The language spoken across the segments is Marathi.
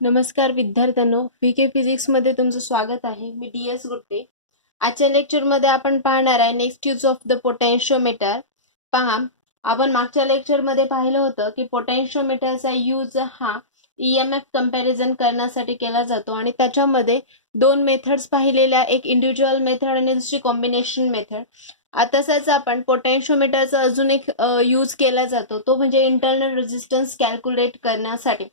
नमस्कार विद्यार्थ्यांनो, व्हीके फिजिक्समध्ये तुमचं स्वागत आहे. मी DS गुट्टे. आजच्या लेक्चरमध्ये आपण पाहणार आहे next use of the potentiometer. पहा, आपण मागच्या लेक्चरमध्ये पाहिलं होतं की पोटेन्शियोमीटरचा यूज हा EMF कंपॅरिझन करण्यासाठी केला जातो आणि त्याच्यामध्ये दोन मेथड्स पाहिलेल्या, एक इंडिव्हिज्युअल मेथड आणि दुसरी कॉम्बिनेशन मेथड. तसंच आपण पोटेन्शियोमीटरचा अजून एक यूज केला जातो, तो म्हणजे इंटरनल रेझिस्टन्स कॅल्क्युलेट करण्यासाठी.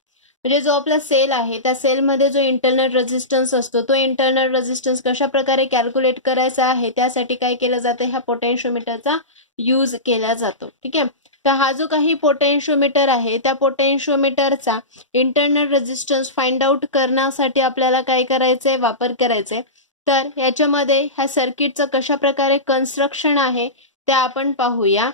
म्हणजे जो आपला सेल आहे त्या सेलमध्ये जो इंटरनल रेझिस्टन्स असतो तो इंटरनल रेझिस्टन्स कशा प्रकारे कॅल्क्युलेट करायचा आहे त्यासाठी काय केलं जातं, ह्या पोटेन्शियोमीटरचा यूज केला जातो. ठीक आहे. तर हा जो काही पोटेन्शियोमीटर आहे त्या पोटेन्शियोमीटरचा इंटरनल रेझिस्टन्स फाइंड आउट करण्यासाठी आपल्याला काय करायचंय, वापर करायचंय. तर याच्यामध्ये ह्या सर्किटचं कशा प्रकारे कन्स्ट्रक्शन आहे ते आपण पाहूया.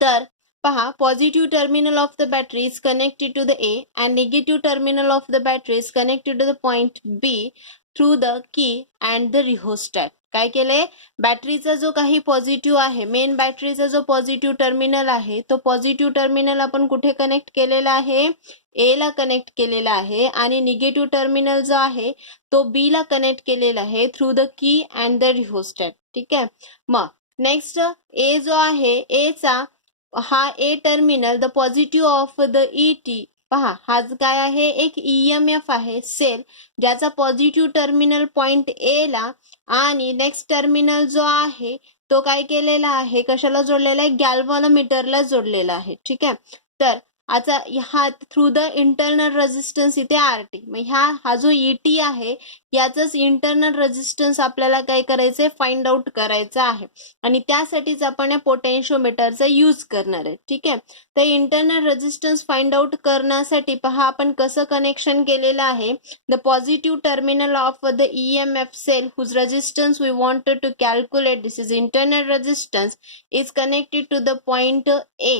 तर पहा, positive terminal of the battery is connected to the A and negative terminal of the battery is connected to the point B through the key and the rheostat. काय केलंय, बॅटरीचा जो काही पॉझिटिव्ह आहे, मेन बॅटरीचा जो पॉझिटिव्ह टर्मिनल आहे तो पॉझिटिव्ह टर्मिनल आपण कुठे कनेक्ट केलेला आहे, ए ला कनेक्ट केलेला आहे आणि निगेटिव्ह टर्मिनल जो आहे तो बी ला कनेक्ट केलेला आहे through the key and the rheostat. ठीक आहे. मग नेक्स्ट ए जो आहे, ए चा हा A terminal the positive of the ET. पहा, हा काय आहे, एक EMF आहे सेल ज्याचा पॉझिटिव्ह टर्मिनल पॉइंट ए ला आणि नेक्स्ट टर्मिनल जो आहे तो काय केलेला आहे, कशाला जोडलेला आहे, गॅल्व्हॅनोमीटरला जोडलेला आहे. ठीक आहे. तर आता हा थ्रू द इंटरनल रेझिस्टन्स इथे RT, मग हा जो ET आहे याचंच इंटरनल रेझिस्टन्स आपल्याला काय करायचंय, फाइंड आउट करायचं आहे आणि त्यासाठीच आपण या पोटेन्शियोमीटरचा यूज करणार आहे. ठीक आहे. तर इंटरनल रेझिस्टन्स फाइंड आउट करण्यासाठी पहा आपण कसं कनेक्शन केलेलं आहे. The positive terminal of the EMF cell whose resistance we wanted to calculate, this is internal resistance, is connected to the point A.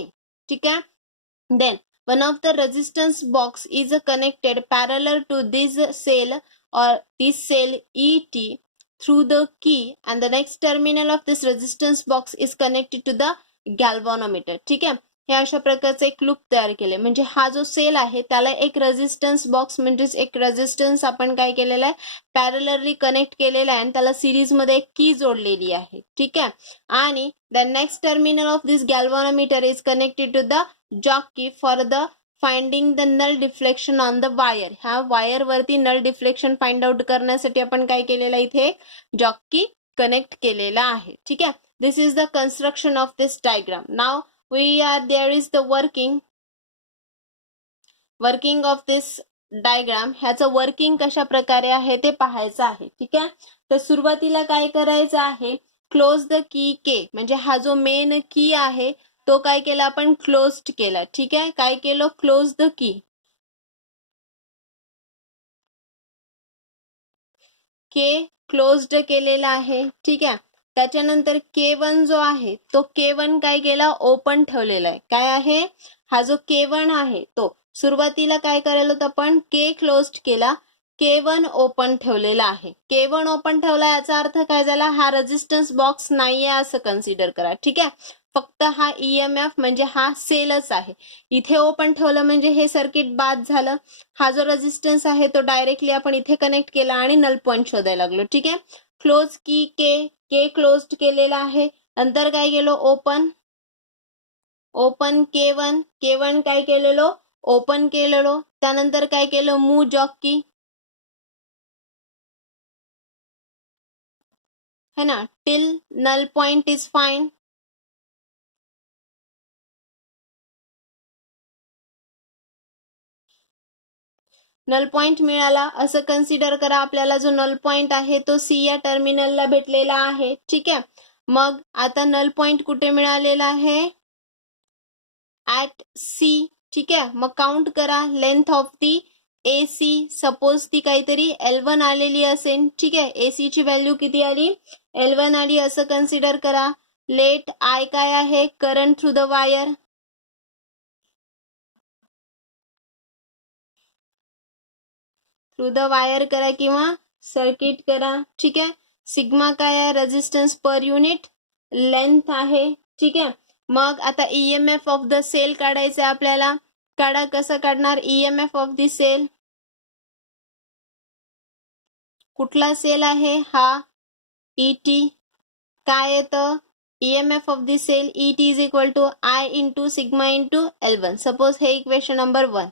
ठीक आहे. Then one of the resistance box is connected parallel to this cell or this cell ET through the key and the next terminal of this resistance box is connected to the galvanometer. ठीक आहे. हे अशा प्रकारचे एक लूप तयार केले, म्हणजे हा जो सेल आहे त्याला एक रेझिस्टन्स बॉक्स म्हणजेच एक रेझिस्टन्स आपण काय केलेला आहे, पॅरलरली कनेक्ट केलेला आहे आणि त्याला सिरीज मध्ये एक की जोडलेली आहे. ठीक आहे. आणि the next terminal of this galvanometer is connected to the jockey for the finding the null deflection on the wire. ह्या वायर वरती नल डिफ्लेक्शन फाइंड आउट करण्यासाठी आपण काय केलेला, इथे जॉकी कनेक्ट केलेला आहे. ठीक आहे. This is the construction of this diagram. नाव there is the working of this diagram. ह्याचं वर्किंग कशा प्रकारे आहे ते पाहायचं आहे. ठीक आहे. तर सुरुवातीला काय करायचं आहे, क्लोज द की के, म्हणजे हा जो मेन की आहे तो काय केला आपण, क्लोज्ड केला. ठीक आहे. काय केलं, close the key, K closed केलेला आहे. ठीक आहे. त्याच्यानंतर K1 जो आहे तो K1 काय केला, ओपन ठेवलेला आहे. काय आहे, हा जो K1 आहे तो सुरुवातीला काय करायला होतं आपण, के क्लोज्ड केला, K1 ओपन ठेवलेला आहे. K1 ओपन ठेवला याचा अर्थ काय झाला, हा रेझिस्टन्स बॉक्स नाहीये असं कन्सिडर करा. ठीक आहे. फक्त हा EMF म्हणजे हा सेलच आहे. इथे ओपन ठेवलं म्हणजे हे सर्किट बाद झालं. हा जो रेझिस्टन्स आहे तो डायरेक्टली आपण इथे कनेक्ट केला आणि नल पॉइंट शोधायला लागलो. ठीक आहे. क्लोज की के क्लोज्ड केलेला आहे. नंतर काय केलं, ओपन K1 काय केलेलो, ओपन केलेलो. त्यानंतर काय केलं, मूव जॉकी, है ना, till null point is find. Null point मिळाला असं कन्सिडर करा. आपल्याला जो नल पॉइंट आहे तो C या टर्मिनलला भेटलेला आहे. ठीक आहे. मग आता नल पॉइंट कुठे मिळालेला आहे, ऍट C. ठीक आहे. मग काउंट करा, length of the AC suppose ती काहीतरी L1 आलेली असेल. ठीक आहे. AC ची व्हॅल्यू किती आली, L1 आली असं कन्सिडर करा. लेट I काय आहे, current through the wire. Through the wire करा किंवा सर्किट करा. ठीक आहे. सिग्मा काय आहे, रेझिस्टन्स पर युनिट लेंथ आहे. ठीक आहे. मग आता EMF ऑफ द सेल काढायचं आपल्याला. काढा, कसं काढणार, EMF ऑफ द सेल, कुठला सेल आहे हा ET. काय येतं EMF of the cell ET is equal to I into sigma into L1. Suppose हे इक्वेशन नंबर 1.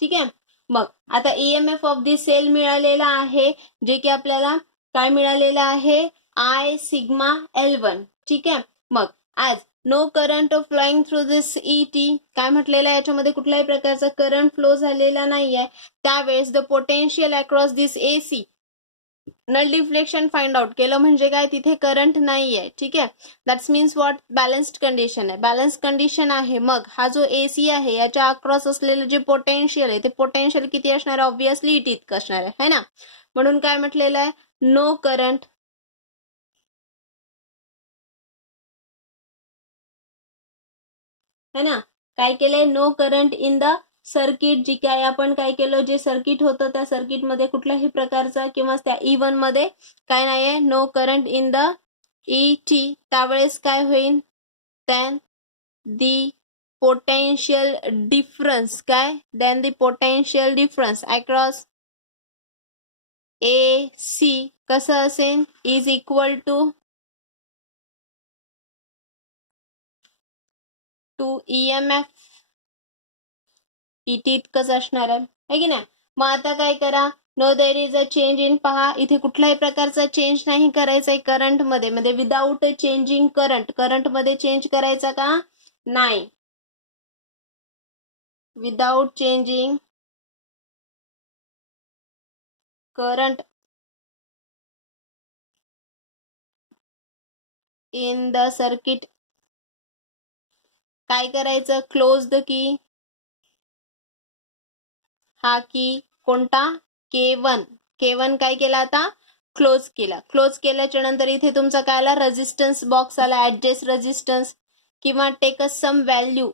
ठीक आहे. मग आता EMF ऑफ दी सेल मिळालेला आहे, जे की आपल्याला काय मिळालेलं आहे I सिग्मा L1. ठीक आहे. मग आज नो करंट फ्लोइंग थ्रू दिस ET. काय म्हटलेलं आहे याच्यामध्ये कुठल्याही प्रकारचा करंट फ्लो झालेला नाहीये. त्यावेळेस the potential across this AC null deflection find out केलं म्हणजे काय तिथे करंट नाहीये. ठीक आहे. That's means what balanced condition आहे. बॅलन्स कंडिशन आहे. मग हा जो AC आहे याच्या अक्रॉस असलेलं जे पोटेन्शियल आहे ते पोटेन्शियल किती असणार आहे ऑब्व्हियसली ET इतकं असणार आहे है ना. म्हणून काय म्हटलेलं आहे नो करंट है ना. काय केलंय no current in the circuit. जी काय आपण काय केलं जे सर्किट होतं त्या सर्किट मध्ये कुठल्याही प्रकारचा किंवा त्या E1 मध्ये काय नाहीये no current in the ET. त्यावेळेस काय होईल देन दी पोटेन्शियल डिफरन्स काय then the potential difference across AC कसं असेल is equal to EMF ET इतकंच असणार आहे की नाही. मग आता काय करा no there is a change in. पहा इथे कुठल्याही प्रकारचा चेंज नाही करायचा आहे करंट मध्ये. म्हणजे विदाउट चेंजिंग करंट मध्ये चेंज करायचा का नाही. Without changing current in the circuit काय करायचं क्लोज द की. हा की कोणता K1 काय केला आता क्लोज केला. क्लोज केल्याच्या नंतर इथे तुमचा काय आला रेजिस्टन्स बॉक्स आला ऍडजस्ट रेजिस्टन्स किंवा take a some value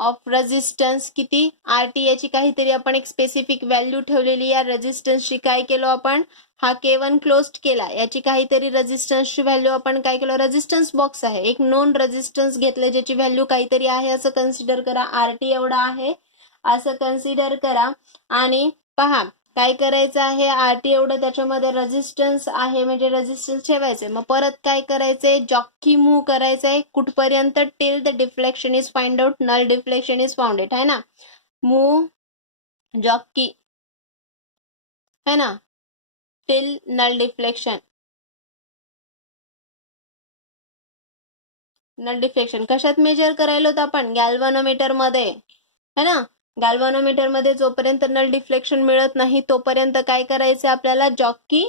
of resistance किती RT याची काहीतरी आपण एक स्पेसिफिक व्हॅल्यू ठेवलेली. या रेजिस्टन्सची काय केलो आपण हा K1 क्लोज केला. याची काहीतरी रेजिस्टन्सची व्हॅल्यू आपण काय केलं रेजिस्टन्स बॉक्स आहे एक नोन रेजिस्टन्स घेतलं ज्याची व्हॅल्यू काहीतरी आहे असं कन्सिडर करा. RT एवढा आहे असं कन्सिडर करा. आणि पहा काय करायचं आहे RT एवढं त्याच्यामध्ये रेजिस्टन्स आहे म्हणजे रेजिस्टन्स ठेवायचे. मग परत काय करायचंय जॉकी मूव्ह करायचंय कुठपर्यंत till the deflection is find out null deflection is found it है ना. मूव्ह जॉकी है ना till null deflection. Null deflection कशात मेजर करायला होतं आपण गॅल्व्हनोमीटर मध्ये है ना. गॅल्व्हनोमीटर मध्ये जोपर्यंत नल डिफ्लेक्शन मिळत नाही तोपर्यंत काय करायचं आपल्याला जॉकी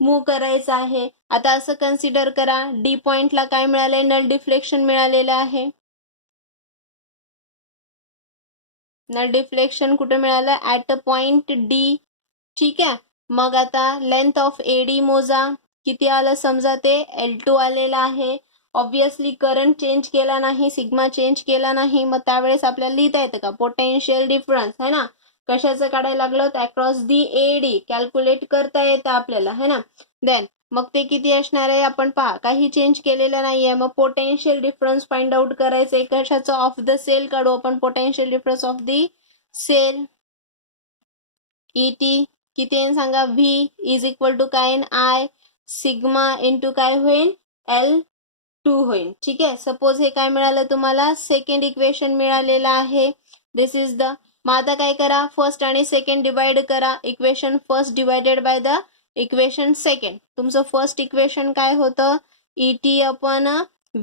मूव्ह करायचं आहे. आता असं कन्सिडर करा डी पॉइंटला काय मिळालंय नल डिफ्लेक्शन मिळालेलं आहे. नल डिफ्लेक्शन कुठे मिळालं ऍट अ पॉइंट D. ठीक आहे. मग आता लेंथ ऑफ AD मोजा किती आलं समजा ते L2 आलेला आहे. ऑब्व्हियसली करंट चेंज केला नाही सिग्मा चेंज केला नाही. मग त्यावेळेस आपल्याला लिहिता येतं का पोटेन्शियल डिफरन्स है ना. कशाचं काढायला लागलं तर अक्रॉस दी AD कॅल्क्युलेट करता येतं आपल्याला है ना. देन मग ते किती असणार आहे आपण पहा काही चेंज केलेलं नाहीये. मग पोटेन्शियल डिफरन्स फाइंड आउट करायचं कशाचं ऑफ द सेल काढू आपण potential difference of the cell ET किती येईल सांगा V इज इक्वल टू काय I सिग्मा इंटू काय होईल L2 होईल. ठीक आहे. सपोज हे काय मिळालं तुम्हाला सेकंड इक्वेशन मिळालेलं आहे. This is the. मग आता काय करा फर्स्ट आणि सेकंड डिवाइड करा. Equation first divided by the equation second. तुमचं फर्स्ट इक्वेशन काय होतं ET upon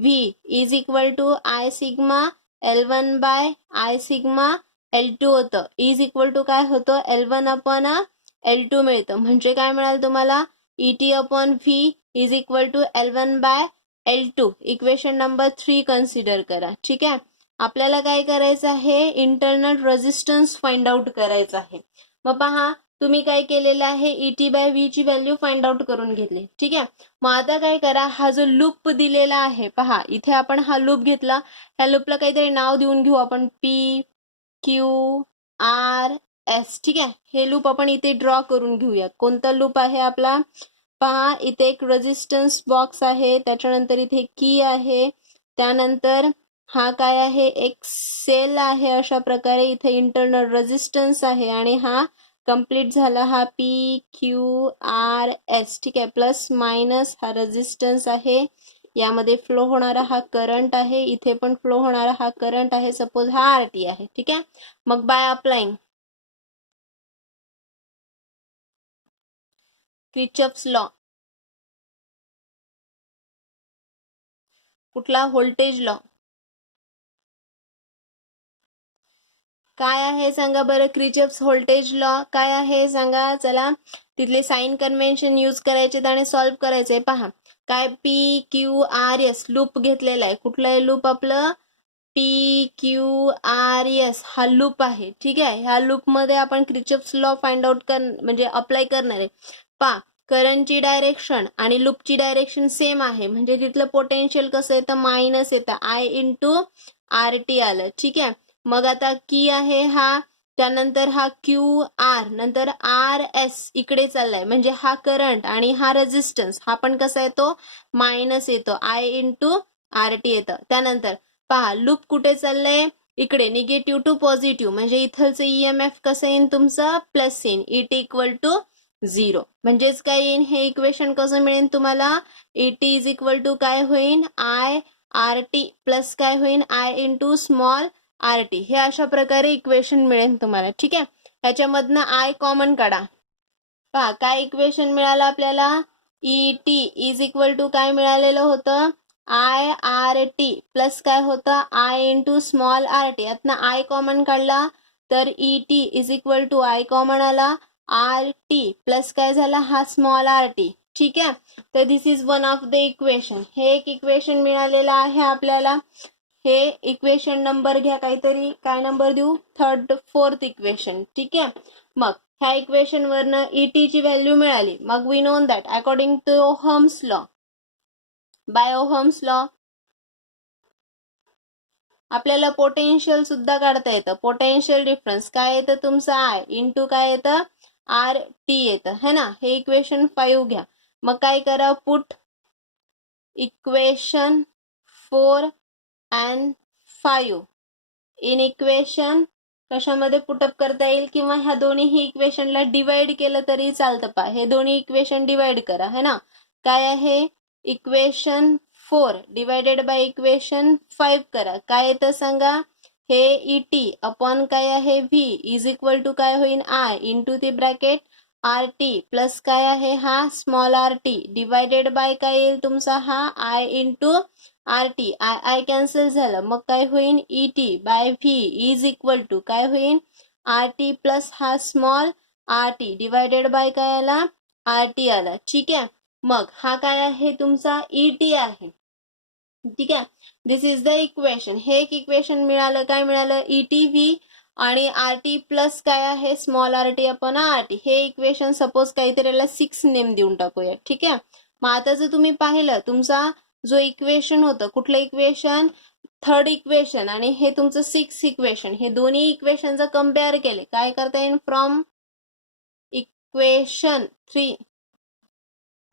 V is equal to I sigma L1 by I sigma L2 होतं. इज इक्वल टू काय होतं L1 अपॉन L2 मिळतं. म्हणजे काय मिळालं तुम्हाला ET upon V is equal to L1 by L2. Equation number 3 consider करा. ठीक आहे. आपल्याला काय करायचं आहे इंटरनल रेजिस्टन्स फाइंड आउट करायचं आहे. मग पहा तुम्ही काय केलेलं आहे ET बाय V ची व्हॅल्यू फाइंड आउट करून घेतली. ठीक आहे. मग आता काय करा हा जो लूप दिलेला आहे पहा इथे आपण हा लूप घेतला. ह्या लूपला काहीतरी नाव देऊन घेऊ आपण PQRS. ठीक आहे. हे लूप आपण इथे ड्रॉ करून घेऊया. कोणता लूप आहे आपला पहा इथे एक रेजिस्टन्स बॉक्स आहे त्याच्यानंतर इथे की आहे त्यानंतर हा काय आहे, एक सेल आहे. अशा प्रकारे इथे इंटरनल रेजिस्टन्स आहे आणि हा कंप्लीट झाला हा PQRS. ठीक आहे, प्लस मायनस हा रेजिस्टन्स आहे. यामध्ये फ्लो होणारा हा करंट आहे, इथे पण फ्लो होणारा हा करंट आहे. सपोज हा RT आहे. ठीक आहे, मग बाय अप्लाइंग किर्चॉफ्स लॉ, कुठला, व्होल्टेज लॉ काय आहे सांगा बरं. किर्चॉफ्स व्होल्टेज लॉ काय आहे सांगा. चला तिथले साइन कन्व्हेन्शन यूज करायचे आणि सॉल्व्ह करायचे. पहा काय, PQRS लूप घेतलेला आहे. कुठलं आहे लूप आपलं, PQRS हा लूप आहे. ठीक आहे, ह्या लूप मध्ये आपण किर्चॉफ्स लॉ फाइंड आउट म्हणजे अप्लाय करणार आहे. पहा करंटची डायरेक्शन आणि लूपची डायरेक्शन सेम आहे, म्हणजे तिथलं पोटेन्शियल कसं येतं, मायनस येतं, I इंटू RT आलं. ठीक आहे, मग आता की आहे हा, त्यानंतर हा QR, नंतर RS इकडे चाललाय, म्हणजे हा करंट आणि हा रेजिस्टन्स हा पण कसा येतो, मायनस येतो, I इंटू RT येतं. त्यानंतर पहा लूप कुठे चाललंय, इकडे, निगेटिव्ह टू पॉझिटिव्ह, म्हणजे इथलचं EMF कसं येईन तुमचं, प्लस येईन, ET इक्वल टू 0. म्हणजेच काय येईन, हे इक्वेशन कसं मिळेल तुम्हाला, ET इज इक्वल टू काय होईन, IRT प्लस काय होईन, I इंटू स्मॉल RT. हे अशा प्रकारे इक्वेशन मिळेल तुम्हाला. ठीक आहे, ह्याच्यामधनं I कॉमन काढा. पहा काय इक्वेशन मिळालं आपल्याला, ET इज इक्वल टू काय मिळालेलं होतं, IRT प्लस काय होतं, I इंटू स्मॉल RT. यातनं I कॉमन काढला तर ET is equal to I common आला, RT प्लस काय झाला, हा स्मॉल RT. ठीक आहे, तर this is one of the equation. हे एक इक्वेशन मिळालेलं आहे आपल्याला. हे इक्वेशन नंबर घ्या काहीतरी, काय नंबर देऊ, थर्ड फोर्थ इक्वेशन. ठीक आहे, मग ह्या इक्वेशन वरनं ET ची व्हॅल्यू मिळाली. मग we known that according to ohm's law, by ohm's law आपल्याला पोटेन्शियल सुद्धा काढता येतं. पोटेन्शियल डिफरन्स काय येतं तुमचं, I इंटू काय येतं, RT येतं, है ना. हे इक्वेशन 5 घ्या. मग काय करा, put equation 4 and 5 in equation, कशामध्ये पुटअप करता येईल, किंवा ह्या दोन्ही इक्वेशनला डिवाइड केलं तरी चालतं. पहा हे दोन्ही इक्वेशन डिवाइड करा, है ना. काय आहे, इक्वेशन 4 डिवायडेड बाय इक्वेशन 5 करा. काय येतं सांगा, हे ET अपॉन काय आहे, V इज इक्वल टू काय होईल, I इंटू ती ब्रॅकेट RT प्लस काय आहे, हा स्मॉल RT डिवायडेड बाय काय येईल तुमचा, हा I into RT. I cancel झालं, मग काय होईल, ET by V is equal to काय होईल, RT प्लस हा स्मॉल RT डिवायडेड बाय काय आला, RT आला. ठीक आहे, मग हा काय आहे तुमचा ET आहे. ठीक आहे, दिस इज द इक्वेशन. हे एक इक्वेशन मिळालं, काय मिळालं, ETV आणि RT प्लस काय आहे, स्मॉल RT अपॉन RT. हे इक्वेशन सपोज काहीतरी 6 नेम देऊन टाकूया. ठीक आहे, मग आता जर तुम्ही पाहिलं तुमचा जो इक्वेशन होतं, कुठलं इक्वेशन, थर्ड इक्वेशन, आणि हे तुमचं 6 इक्वेशन, हे दोन्ही इक्वेशन जर कम्पेअर केले, काय करता येईल, from equation 3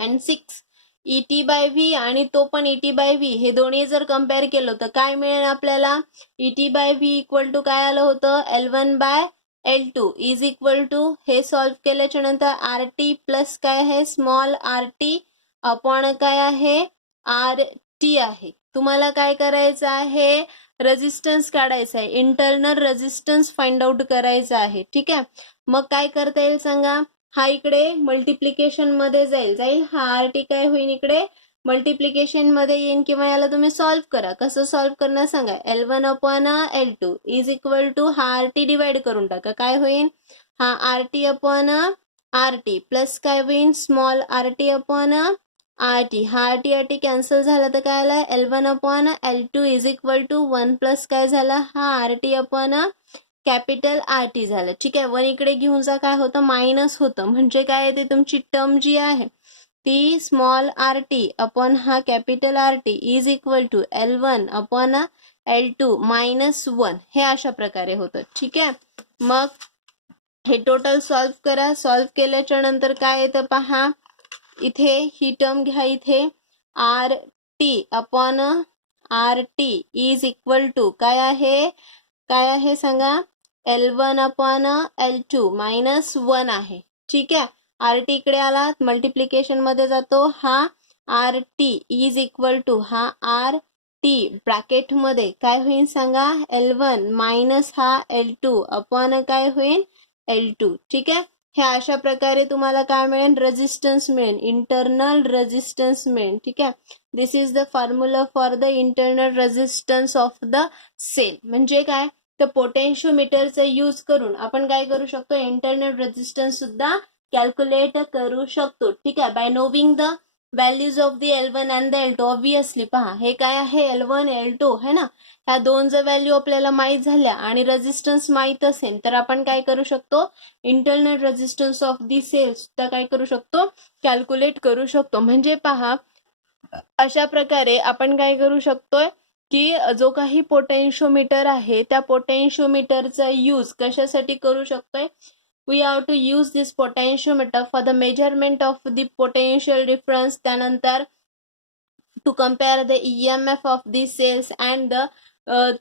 and 6 ET by V आणि तो पण ET बाय V, हे दोन्ही जर कम्पेअर केलं तर काय मिळेल आपल्याला, ET by V equal to काय आलं होतं, L1 by L2 is equal to, हे सॉल्व्ह केल्याच्या नंतर RT प्लस काय आहे, स्मॉल RT अपॉन काय आहे, RT आहे. तुम्हाला काय करायचं आहे, रेजिस्टन्स काढायचा आहे, इंटरनल रेजिस्टन्स फाइंड आउट करायचा आहे. ठीक आहे, मग काय करता येईल सांगा, हा इकडे मल्टिप्लिकेशन मध्ये जाईल, हा RT काय होईल, इकडे मल्टिप्लिकेशन मध्ये येईल, किंवा याला तुम्ही सॉल्व्ह करा. कसं सॉल्व्ह करणार सांगा, L1 upon L2 is equal to, हा RT डिवाइड करून टाका, काय होईल, हा RT अपॉन RT प्लस काय होईल, स्मॉल RT अपॉन RT, हा RT कॅन्सल झाला तर काय आला, L1 upon L2 is equal to 1 plus काय झाला, हा RT अपॉन कॅपिटल RT झालं. ठीक आहे, 1 इकडे घेऊन जा, काय होतं, मायनस होतं, म्हणजे काय येते तुमची टर्म जी आहे ती स्मॉल RT अपॉन हा capital RT is equal to L1 upon L2 minus 1. हे अशा प्रकारे होतं. ठीक आहे, मग हे टोटल सॉल्व्ह करा. सॉल्व्ह केल्याच्या नंतर काय येतं पहा, इथे ही टर्म घ्या, इथे RT upon R T is equal to काय आहे सांगा, L1/L2 मायनस 1 आहे. ठीक आहे, आर टी इकडे आला मल्टिप्लिकेशन मध्ये जातो, हा R T is equal to हा आर टी ब्रॅकेट मध्ये काय होईल सांगा, L1 मायनस हा L2 अपॉन काय होईल, L2. ठीक आहे, हे अशा प्रकारे तुम्हाला काय मिळेल, रेजिस्टन्स मिळेल, इंटरनल रेजिस्टन्स मिळेल. ठीक आहे, this is the formula for the internal resistance of the cell. म्हणजे काय, तर पोटेन्शिओमीटरचा यूज करून आपण काय करू शकतो, इंटरनल रेजिस्टन्स सुद्धा कॅल्क्युलेट करू शकतो. ठीक आहे, by knowing the values of the L1 and the L2. Obviously पहा हे काय आहे, L1 L2 है ना, ह्या दोन जर व्हॅल्यू आपल्याला माहित झाल्या आणि रेजिस्टन्स माहित असेल तर आपण काय करू शकतो, internal resistance of the cell सुद्धा काय करू शकतो, कॅल्क्युलेट करू शकतो. म्हणजे पहा अशा प्रकारे आपण काय करू शकतोय की जो काही पोटेन्शिओमीटर आहे त्या पोटेन्शिओमीटरचा यूज कशासाठी करू शकतोय, we have to use this potentiometer for the measurement of the potential difference, त्यानंतर to compare the EMF of these cells and the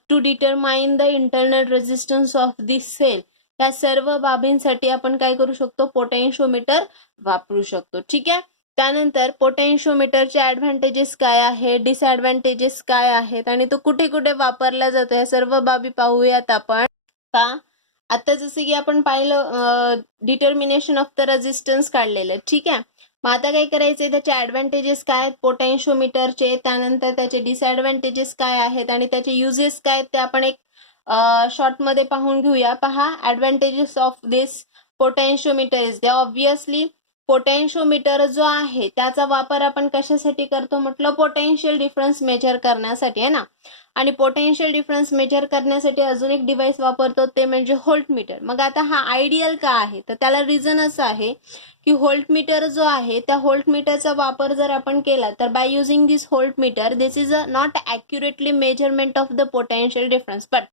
to determine the internal resistance of this cell. या सर्व बाबींसाठी आपण काय करू शकतो, पोटेन्शिओमीटर वापरू शकतो. ठीक आहे, त्यानंतर पोटेन्शिओमीटरचे ऍडव्हान्टेजेस काय आहे, डिसएडव्हान्टेजेस काय आहेत आणि तो कुठे कुठे वापरला जातो, या सर्व बाबी पाहूयात आपण. का आता जसे की आपण पाहिलं डिटर्मिनेशन ऑफ द रेजिस्टन्स काढलेलं. ठीक आहे, मग आता काय करायचंय, त्याचे ऍडव्हान्टेजेस काय आहेत पोटेन्शिओमीटरचे, त्यानंतर त्याचे डिसएडव्हान्टेजेस काय आहेत आणि त्याचे युजेस काय आहेत ते आपण एक शॉर्ट मध्ये पाहून घेऊया. पहा, advantages of this potentiometer is they. Obviously potentiometer जो आहे त्याचा वापर आपण कशासाठी करतो म्हटलं, पोटेन्शियल डिफरन्स मेजर करण्यासाठी आहे ना. आणि पोटेन्शियल डिफरन्स मेजर करण्यासाठी अजून एक डिव्हाइस वापरतो ते म्हणजे व्होल्टमीटर. मग आता हा आयडियल का आहे, तर त्याला रिझन असं आहे की व्होल्टमीटर जो आहे त्या व्होल्टमीटरचा वापर जर आपण केला तर by using this voltmeter this is a not accurately measurement of the potential difference, but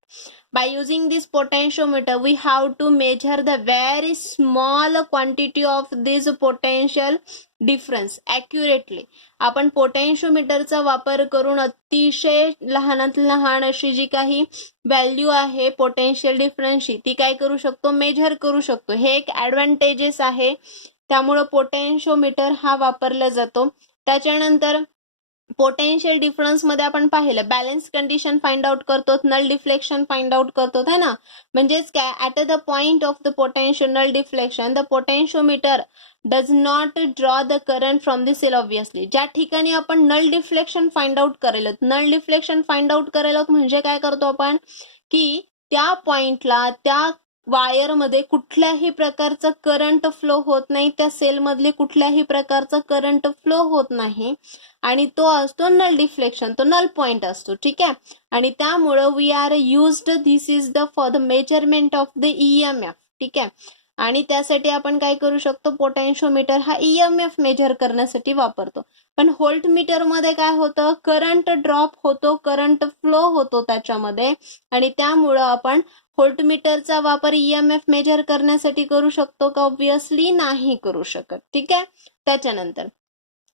by using this potentiometer we have to measure the very small quantity of this potential difference accurately. आपण पोटेन्शिओमीटरचा वापर करून अतिशय लहानात लहान अशी जी काही व्हॅल्यू आहे पोटेन्शियल डिफरन्सची ती काय करू शकतो, मेजर करू शकतो. हे एक ऍडव्हान्टेजेस आहे, त्यामुळं पोटेन्शिओमीटर हा वापरला जातो. त्याच्यानंतर पोटेन्शियल डिफरन्स मध्ये आपण पाहिलं बॅलन्स कंडिशन फाइंड आउट करतो, नल डिफ्लेक्शन फाइंड आउट करतो है ना. म्हणजेच काय, at the point of the potential null deflection the potentiometer does not draw the current from the cell. Obviously ज्या ठिकाणी आपण नल डिफ्लेक्शन फाइंड आउट करेल, नल डिफ्लेक्शन फाइंड आउट करेल म्हणजे काय करतो आपण की त्या पॉइंटला त्या वायरमध्ये कुठल्याही प्रकारचं करंट फ्लो होत नाही, त्या सेलमधले कुठल्याही प्रकारचं करंट फ्लो होत नाही आणि तो असतो नल डिफ्लेक्शन, तो नल पॉइंट असतो. ठीक आहे, आणि त्यामुळं we are used this is the for the measurement of the EMF. ठीक आहे, आणि त्यासाठी आपण काय करू शकतो, पोटेन्शिओमीटर हा EMF मेजर करण्यासाठी वापरतो. पण व्होल्टमीटर मध्ये काय होतं, करंट ड्रॉप होतो, करंट फ्लो होतो त्याच्यामध्ये आणि त्यामुळं आपण व्होल्टमीटरचा वापर EMF मेजर करण्यासाठी करू शकतो का, ऑब्विसली नाही करू शकत. ठीक आहे, त्याच्यानंतर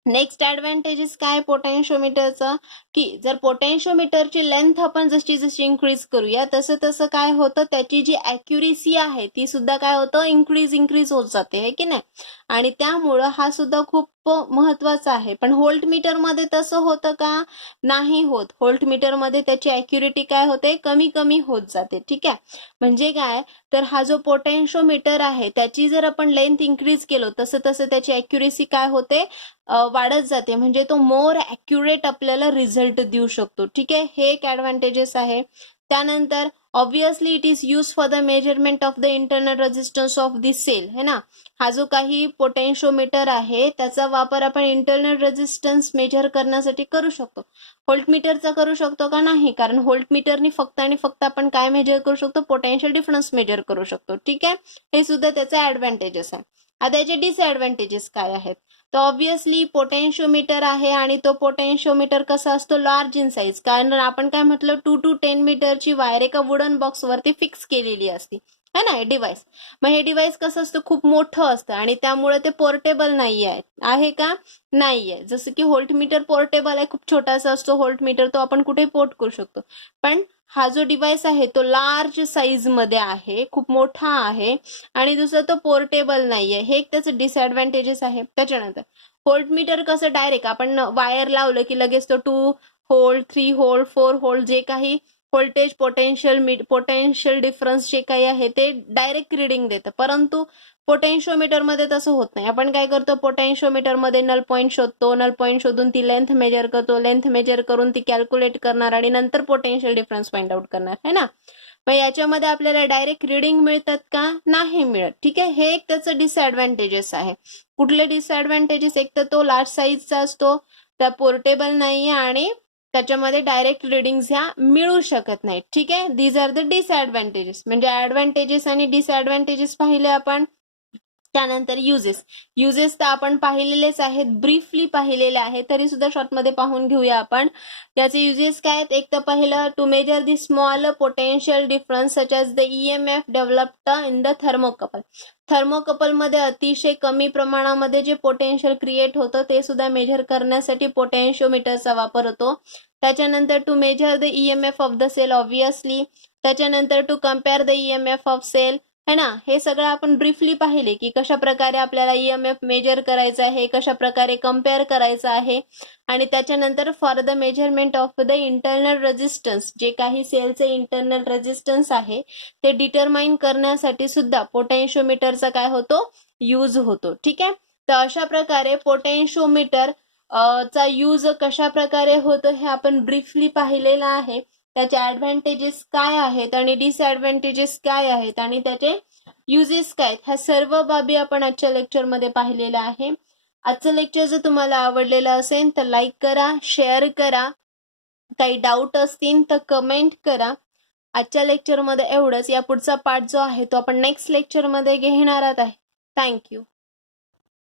नेक्स्ट ऍडव्हान्टेजेस काय पोटेन्शिओमीटरचा, की जर पोटेन्शिओमीटरची लेंथ आपण जशी जशी इन्क्रीज करूया तसं तसं काय होतं, त्याची जी ॲक्युरेसी आहे ती सुद्धा काय होतं, इन्क्रीज होत जाते है की नाही. आणि त्यामुळं हा सुद्धा खूप महत्वाचा आहे. पण व्होल्टमीटर मध्ये तसं होतं का, नाही होत. व्होल्टमीटर मध्ये त्याची ॲक्युरेटी काय होते, कमी कमी होत जाते. ठीक आहे, म्हणजे काय, तर हा जो पोटेन्शिओमीटर आहे त्याची जर आपण लेंथ इन्क्रीज केलो तसं तसं त्याची ॲक्युरेसी काय होते, वाढत जाते, म्हणजे तो मोर ॲक्युरेट आपल्याला रिझल्ट देऊ शकतो. ठीक आहे, हे एक ऍडव्हान्टेजेस आहे. त्यानंतर obviously it is use for the measurement of the internal resistance of the cell है ना. हा जो काही पोटेन्शिओमीटर आहे त्याचा वापर आपण इंटरनल रेजिस्टन्स मेजर करण्यासाठी करू शकतो. व्होल्टमीटरचा करू शकतो का, नाही, कारण व्होल्टमीटरनी फक्त आणि फक्त आपण काय मेजर करू शकतो, पोटेन्शियल डिफरन्स मेजर करू शकतो. ठीक आहे, हे सुद्धा त्याचे ऍडव्हान्टेजेस आहे. आता याचे डिसएडव्हान्टेजेस काय आहेत, तर ऑब्विसली पोटेन्शिओमीटर आहे आणि तो पोटेन्शिओमीटर कसा असतो, लार्ज इन साईज, कारण आपण काय म्हटलं 2 to 10 मीटरची वायर एका वुडन बॉक्स वरती फिक्स केलेली असते है ना, हे डिव्हाइस. मग हे डिव्हाइस कसं असतं, खूप मोठं असतं आणि त्यामुळे ते पोर्टेबल नाही आहे का, नाहीये. जसं की व्होल्टमीटर पोर्टेबल आहे, खूप छोटासा असतो व्होल्टमीटर, तो आपण कुठे पोर्ट करू शकतो. पण हा जो डिव्हाइस आहे तो लार्ज साईज मध्ये आहे, खूप मोठा आहे आणि दुसरं तो पोर्टेबल नाहीये. हे एक त्याचं डिसएडव्हान्टेजेस आहे. त्याच्यानंतर व्होल्टमीटर कसं डायरेक्ट आपण वायर लावलं की लगेच तो 2 व्होल्ट 3 व्होल्ट 4 व्होल्ट जे काही व्होल्टेज पोटेन्शियल डिफरन्स जे काही आहे ते डायरेक्ट रिडिंग देतं. परंतु पोटेन्शिओमीटर मध्ये तसं होत नाही. आपण काय करतो, पोटेन्शिओमीटर मध्ये नल पॉईंट शोधतो, नल पॉईंट शोधून ती लेंथ मेजर करतो, लेंथ मेजर करून ती कॅल्क्युलेट करणार आणि नंतर पोटेन्शियल डिफरन्स फाइंड आउट करणार, है ना. मग याच्यामध्ये आपल्याला डायरेक्ट रिडिंग मिळतात का, नाही मिळत. ठीक आहे, हे एक त्याचं डिसएडव्हान्टेजेस आहे. कुठले डिसएडव्हान्टेजेस, एक तर तो लार्ज साईजचा असतो, त्या पोर्टेबल नाहीये आणि त्याच्यामध्ये डायरेक्ट रिडिंग्स ह्या मिळू शकत नाहीत. ठीक आहे, दीज आर द डिसएडव्हान्टेजेस. म्हणजे ऍडव्हान्टेजेस आणि डिसएडव्हान्टेजेस पाहिले आपण. त्यानंतर युजेस तर आपण पाहिलेलेच आहेत, ब्रीफली पाहिलेले आहे, तरी सुद्धा शॉर्टमध्ये पाहून घेऊया आपण. याचे युजेस काय आहेत, एक तर पहिलं, to measure the small potential difference such as the EMF developed in the thermocouple. थर्मोकपलमध्ये अतिशय कमी प्रमाणामध्ये जे पोटेन्शियल क्रिएट होतं ते सुद्धा मेजर करण्यासाठी पोटेन्शिओमीटरचा वापर होतो. त्याच्यानंतर to measure the EMF of the cell obviously. त्याच्यानंतर to compare the EMF of cell, है ना. हे सगळं आपण ब्रीफली पाहिले की कशा प्रकारे आपल्याला EMF मेजर करायचं आहे, कशा प्रकारे कम्पेअर करायचं आहे. आणि त्याच्यानंतर for the measurement of the internal resistance, जे काही सेलचे इंटरनल रेजिस्टन्स आहे ते डिटरमाइन करण्यासाठी सुद्धा पोटेन्शिओमीटरचा काय होतो, यूज होतो. ठीक आहे, तर अशा प्रकारे पोटेन्शिओमीटर चा यूज कशा प्रकारे होतो हे आपण ब्रीफली पाहिलेलं आहे. त्याचे ऍडव्हान्टेजेस काय आहेत आणि डिसएडव्हान्टेजेस काय आहेत आणि त्याचे युजेस काय आहेत, ह्या सर्व बाबी आपण आजच्या लेक्चरमध्ये पाहिलेल्या आहे. आजचं लेक्चर जर तुम्हाला आवडलेलं असेल तर लाईक करा, शेअर करा. काही डाऊट असतील तर कमेंट करा. आजच्या लेक्चरमध्ये एवढंच. या पुढचा पार्ट जो आहे तो आपण नेक्स्ट लेक्चरमध्ये घेणार आहे. थँक्यू.